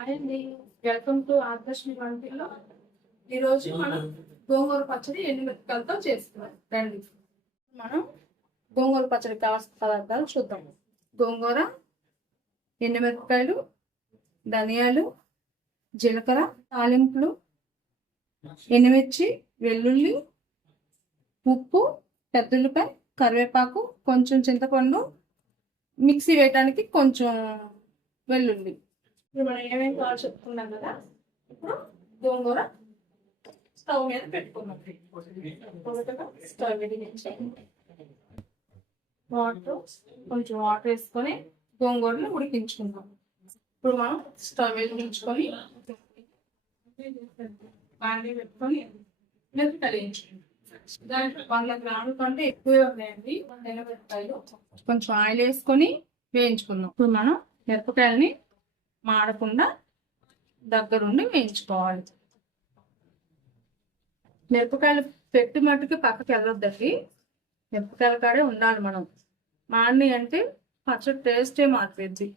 అండి, welcome to ఆదర్శి వంటిల్లో. ఈరోజు మనం గోంగూర పచ్చడి ఎండుమిరపకాయలతో చేసుకున్నాం. రండి, మనం గోంగూర పచ్చడి కావాల్సిన పదార్థాలు చూద్దాం. గోంగూర, ఎండుమిరపకాయలు, ధనియాలు, జీలకర్ర, తాలింపులు, ఎండుమిర్చి, వెల్లుల్లి, ఉప్పు, పెద్దుల్లిపాయ, కరివేపాకు, కొంచెం చింతపండు, మిక్సీ వేయడానికి కొంచెం వెల్లుల్లి. ఇప్పుడు మనం ఏమేమి కావాలి చెప్పుకున్నాం కదా. ఇప్పుడు గోంగూర స్టవ్ మీద పెట్టుకున్నాం. స్టవ్ వెలిగించి కొంచెం వాటర్ వేసుకొని గోంగూరని ఉడికించుకుందాం. ఇప్పుడు మనం స్టవ్ వెలిగించుకొని బాండీ పెట్టుకొని మిరపకాయలు వేయించుకుంటాం. దాంట్లో 100 గ్రాముల కంటే ఎక్కువే ఉన్నాయండి మిరపకాయలు. కొంచెం ఆయిల్ వేసుకొని వేయించుకుందాం. ఇప్పుడు మనం మిరపకాయలని మాడకుండా దగ్గరుండి వేయించుకోవాలి. మిరపకాయలు పెట్టి మట్టుకు పక్కకి వెళ్ళొద్దండి, మిరపకాయల కాడే ఉండాలి. మనం మాడిని అంటే పచ్చడి టేస్టే మారిపోద్ది.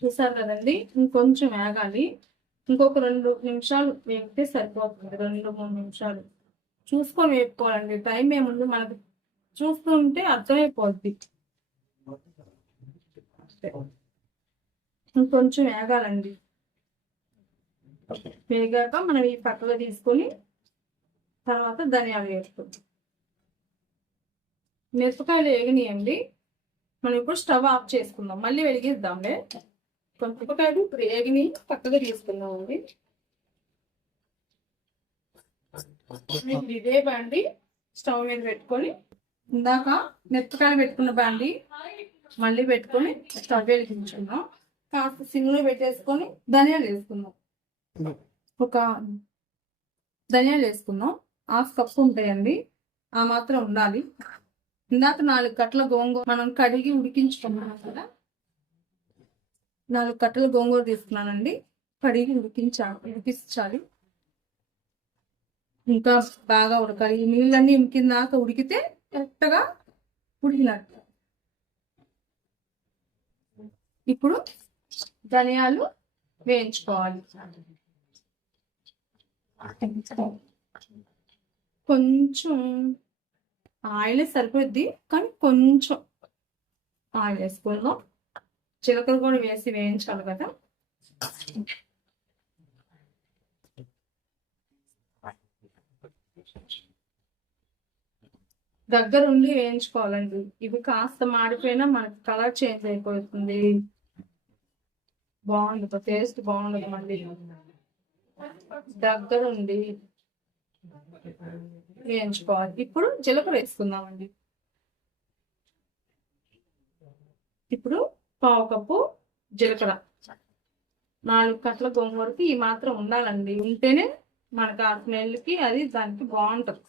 చూసారు కదండి, ఇంకొంచెం వేగాలి. ఇంకొక 2 నిమిషాలు వేగితే సరిపోతుంది. 2-3 నిమిషాలు చూసుకొని వేపుకోవాలండి. టైం ఏముంది మనకి, చూస్తూ ఉంటే అర్థమైపోద్ది. ఇంకొంచెం వేగాలండి. వేగాక మనం ఈ పక్కగా తీసుకొని తర్వాత ధనియాలు వేసుకుంటాం. మిరపకాయలు వేగనియండి. మనం ఇప్పుడు స్టవ్ ఆఫ్ చేసుకుందాం, మళ్ళీ వెలిగిద్దాంలే. మిరపకాయలు ఇప్పుడు వేగిని పక్కగా తీసుకుందామండి. ఇదే బాండి స్టవ్ మీద పెట్టుకొని ఇందాక మిరపకాయలు పెట్టుకున్న బాండి మళ్ళీ పెట్టుకొని స్టవ్ వెలిగించుకుందాం. కాస్త సిమ్లో పెట్టేసుకొని ధనియాలు వేసుకుందాం. ధనియాలు వేసుకుందాం. 1/2 కప్పు ఉంటాయండి, ఆ మాత్రం ఉండాలి. ఇందాక 4 కట్టల గోంగూర మనం కడిగి ఉడికించుకున్నాం కదా, 4 కట్టల గోంగూర తీసుకున్నానండి. కడిగి ఉడికించాలి. ఇంకా బాగా ఉడకాలి. ఈ నీళ్ళన్నీ ఇంకిందాక ఉడికితే కరెక్ట్గా ఉడికినట్టు. ఇప్పుడు ధనియాలు వేయించుకోవాలి. కొంచెం ఆయిల్ సరిపోద్ది, కానీ కొంచెం ఆయిల్ వేసుకుందాం. జీలకర్ర కూడా వేసి వేయించాలి కదా. దగ్గరుండి వేయించుకోవాలండి. ఇవి కాస్త మాడిపోయినా మనకి కలర్ చేంజ్ అయిపోతుంది, బాగుండదు, టేస్ట్ బాగుండదు. మళ్ళీ దగ్గరుండి వేయించుకోవాలి. ఇప్పుడు జీలకర్ర వేసుకుందామండి. ఇప్పుడు 1/2 కప్పు జీలకర్ర. 4 కట్టల గోంగూరకి ఈ మాత్రం ఉండాలండి, ఉంటేనే మనకు ఆ స్మెల్కి అది దానికి బాగుంటుంది.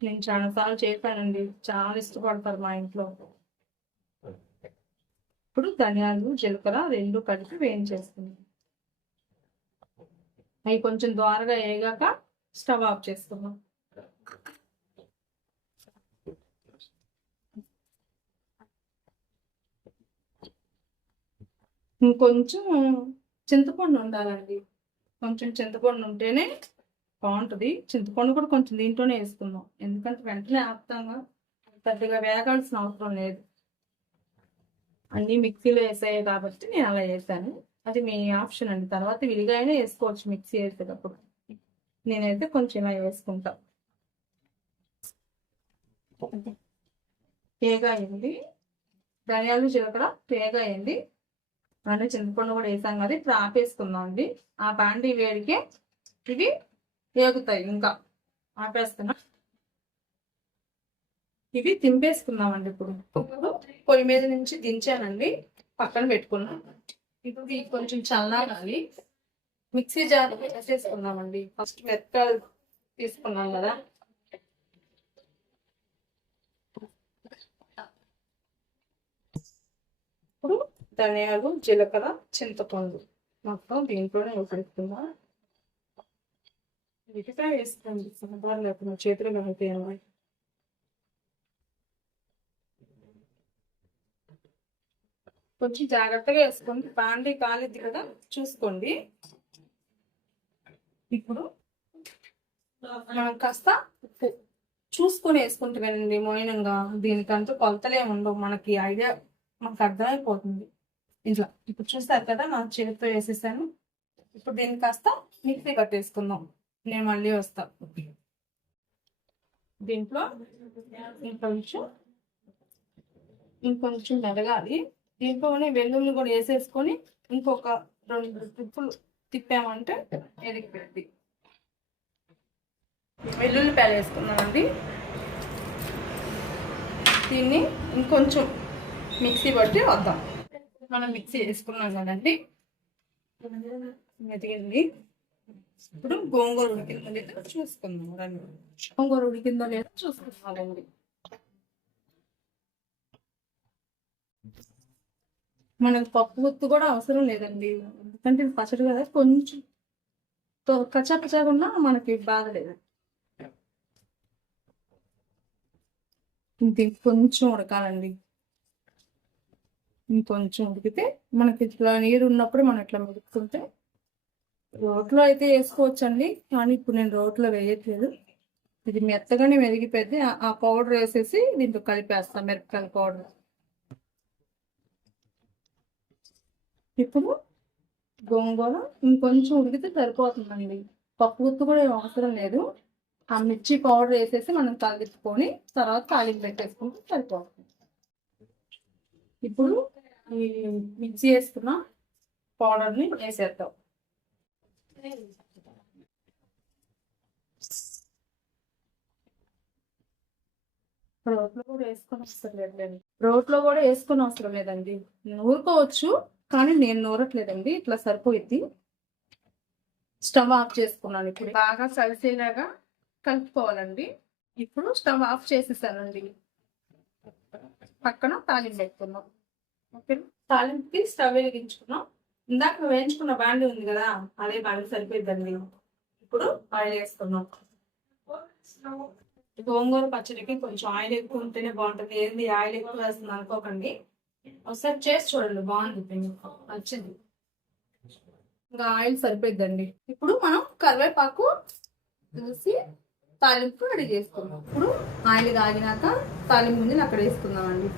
నేను చాలాసార్లు చేశానండి, చాలా ఇష్టపడతారు మా ఇంట్లో. ఇప్పుడు ధనియాలు, జీలకర్ర 2 కలిపి వేయించేసుకుందాం. అవి కొంచెం ద్వారగా వేగాక స్టవ్ ఆఫ్ చేసుకుందాం. ఇంకొంచెం చింతపండు ఉండాలండి. కొంచెం చింతపండు ఉంటేనే బాగుంటుంది. చింతపండు కూడా కొంచెం దీంట్లోనే వేసుకుందాం, ఎందుకంటే వెంటనే ఆపుతాగా, పెద్దగా వేగాల్సిన అవసరం లేదు. అన్నీ మిక్సీలో వేసాయి కాబట్టి నేను అలా వేసాను. అది మీ ఆప్షన్ అండి, తర్వాత విడిగా అయినా వేసుకోవచ్చు మిక్సీ వేసేటప్పుడు. నేనైతే కొంచెం ఇలా వేసుకుంటా. వేగాయండి ధనియాలు, జీలకర్ర వేగాయండి. అన్నీ చింతపండు కూడా వేసాం కదా. ఇప్పుడు ఆపేసుకుందాం అండి. ఆ బాండీ వేడికే ఇవి వేగుతాయి. ఇంకా ఆపేస్తున్నా. ఇవి తింపేసుకుందామండి. ఇప్పుడు పొయ్యి మీద నుంచి దించానండి, పక్కన పెట్టుకున్నాం. ఇప్పుడు ఇది కొంచెం చల్లారాలి. మిక్సీ జార్ వేసేసుకున్నామండి. ఫస్ట్ మిరపకాయలు తీసుకున్నాం కదా, ఇప్పుడు ధనియాలు, జీలకర్ర, చింతపండు మొత్తం దీంట్లోనే ఉడికిస్తున్నా. ఉడికితే వేసుకోండి, సాంబార్ లేకుండా చేతులు కనిపించాలి. కొంచెం జాగ్రత్తగా వేసుకోండి, బాండీ కాలిద్ది కదా చూసుకోండి. ఇప్పుడు మనం కాస్త ఉప్పు చూసుకొని వేసుకుంటామండి మోయినంగా. దీనికంటూ కొలతలే ఉండవు, మనకి ఐడియా మనకు అర్థమైపోతుంది ఇంట్లో. ఇప్పుడు చూస్తారు కదా నా చేతితో వేసేసాను. ఇప్పుడు దీన్ని కాస్త మిక్సీ కట్టేసుకుందాం, నేను మళ్ళీ వస్తా. దీంట్లో ఇంకొంచెం మెదగాలి. దీంట్లోనే వెల్లుల్లి కూడా వేసేసుకొని ఇంకొక 2 ట్రిప్పులు తిప్పామంటే ఎదిగిపోయింది. వెల్లుల్లిపాయలు వేసుకున్నామండి. దీన్ని ఇంకొంచెం మిక్సీ పట్టి వద్దాం. మనం మిక్సీ వేసుకున్నాం కదండి, మెదిగింది. ఇప్పుడు గోంగూర ఉడికిందో లేదో చూసుకుందాం రండి. గోంగూర ఉడికిందో లేదో చూసుకుందామండి. మనకు పప్పు గుత్తు కూడా అవసరం లేదండి, ఎందుకంటే పచ్చడి కదా, కొంచెం కచ్చాపచ్చాగా మనకి బాగలేదు. ఇది కొంచెం ఉడకాలండి. ఇంకొంచెం ఉడికితే మనకి ఇట్లా నీరు ఉన్నప్పుడు మనం ఇట్లా మెదుపుతుంటే, రోట్లో అయితే వేసుకోవచ్చండి, కానీ ఇప్పుడు నేను రోట్లో వేయట్లేదు. ఇది మెత్తగానే మెదిగిపోద్ది. ఆ పౌడర్ వేసేసి దీంట్లో కలిపేస్తాం, మిరపకాయల పౌడర్. ఇప్పుడు గోంగూర ఇంకొంచెం ఉడికితే సరిపోతుందండి, పప్పు గుత్తు కూడా ఏం అవసరం లేదు. ఆ మిర్చి పౌడర్ వేసేసి మనం కలిపుకొని తర్వాత తాలింపు పెట్టేసుకుంటే సరిపోతుంది. ఇప్పుడు ఈ మిక్సీ వేసుకున్న పౌడర్ని వేసేద్దాం. రోట్లో కూడా వేసుకొని అవసరం లేదండి, రోట్లో కూడా వేసుకొని అవసరం లేదండి, నూరుకోవచ్చు, కానీ నేను నూరట్లేదండి, ఇట్లా సరిపోయిద్ది. స్టవ్ ఆఫ్ చేసుకున్నాను. ఇప్పుడు బాగా కలిసేలాగా కలుపుకోవాలండి. ఇప్పుడు స్టవ్ ఆఫ్ చేసేసానండి, పక్కన తాలింపు పెట్టుకున్నాం. ఓకే, తాలింపుకి స్టవ్ వెలిగించుకున్నాం. ఇందాక వేయించుకున్న బాండి ఉంది కదా, అదే బాండి సరిపోద్దండి. ఇప్పుడు ఆయిల్ వేసుకున్నాం. గోంగూర పచ్చడికి కొంచెం ఆయిల్ ఎక్కువ ఉంటేనే బాగుంటుంది, ఏంది ఆయిల్ ఎక్కువ వేస్తుంది అనుకోకండి, ఒకసారి చేసి చూడండి, బాగుంటుంది, నచ్చింది. ఇంకా ఆయిల్ సరిపోద్దండి. ఇప్పుడు మనం కరివేపాకు చూసి తాలింపు రెడీ చేసుకుందాం. ఇప్పుడు ఆయిల్ కాగినాక తాలింపు గింజలు అక్కడ వేసుకుందామండి.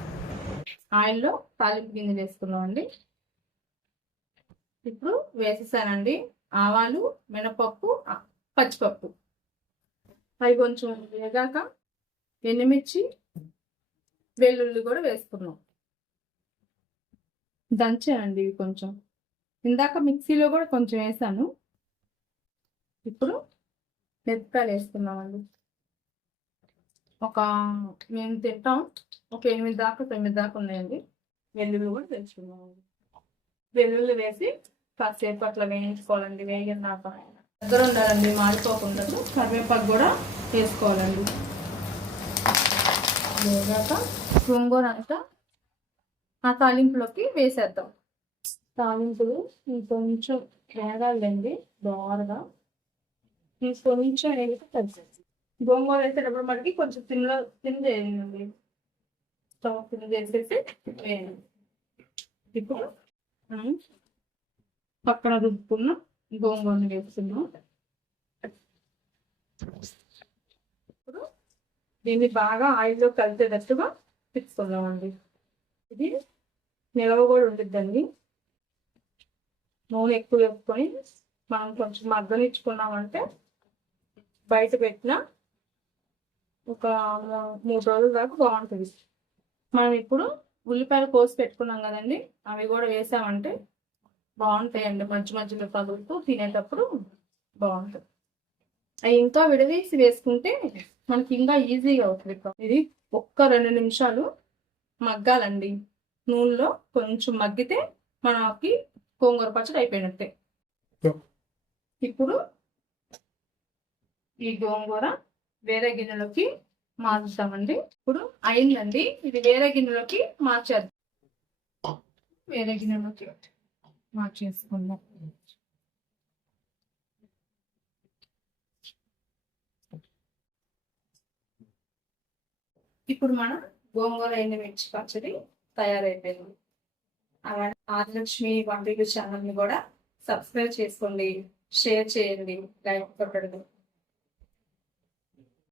ఆయిల్లో తాలింపు గింజలు వేసుకుందామండి. ఇప్పుడు వేసేసానండి ఆవాలు, మినపప్పు, పచ్చిపప్పు. అవి కొంచెం వేగాక ఎండుమిర్చి, వెల్లుల్లి కూడా వేసుకున్నాం. దంచానండి ఇవి కొంచెం, ఇందాక మిక్సీలో కూడా కొంచెం వేసాను. ఇప్పుడు మిరపకాయలు వేసుకున్నామండి. మేము తింటాం, ఒక 8 దాకా 9 దాకా ఉన్నాయండి. వెల్లుల్లి కూడా తెచ్చుకున్నామండి. వెల్లుల్లి వేసి కాసేపు అట్లా వేయించుకోవాలండి. వేగినాక దగ్గర ఉండాలండి, మాడిపోకుండా. కరివేపాకు కూడా వేసుకోవాలండి. వేగాక గోంగూర అంతా ఆ తాలింపులోకి వేసేద్దాం. తాలింపులు ఇంకొంచెం వేగాలండి దోరగా, ఇంకొంచెం వేగితే కలిసేసి గోంగూర వేసేటప్పుడు మనకి కొంచెం తిన్ చేయండి, స్టవ్ తిన్ చేసేసి వేయండి. ఇప్పుడు పక్కన రుబ్బుకున్న గోంగూరని వేస్తున్నాం. ఇప్పుడు దీన్ని బాగా ఆయిల్లో కలిసేటట్టుగా తిప్పుకుందామండి. ఇది నిలవ కూడా ఉంటుందండి, నూనె ఎక్కువ వేసుకొని మనం కొంచెం మగ్గనిచ్చుకున్నామంటే బయట పెట్టిన ఒక 3 రోజుల దాకా బాగుంటుంది. మనం ఇప్పుడు ఉల్లిపాయలు కోసి పెట్టుకున్నాం కదండి, అవి కూడా వేసామంటే బాగుంటాయండి, మధ్య మధ్యలో తగులుతూ తినేటప్పుడు బాగుంటుంది. అవి ఇంకా విడదీసి వేసుకుంటే మనకి ఇంకా ఈజీగా అవుతుంది. ఇది ఒక్క 2 నిమిషాలు మగ్గాలండి నూనెలో, కొంచెం మగ్గితే మనకి గోంగూర పచ్చడి అయిపోయినట్టే. ఇప్పుడు ఈ గోంగూర వేరే గిన్నెలోకి మార్చుతామండి. ఇప్పుడు అయిందండి, ఇది వేరే గిన్నెలోకి మార్చేద్దాం. వేరే గిన్నెలోకి మార్చేసుకుందాం. ఇప్పుడు మనం గోంగూర ఎండుమిర్చి పచ్చడి తయారైపోయింది. అలానే ఆదిలక్ష్మి వంటిల్లు ఛానల్ని కూడా సబ్స్క్రైబ్ చేసుకోండి, షేర్ చేయండి, లైక్ కొట్టండి.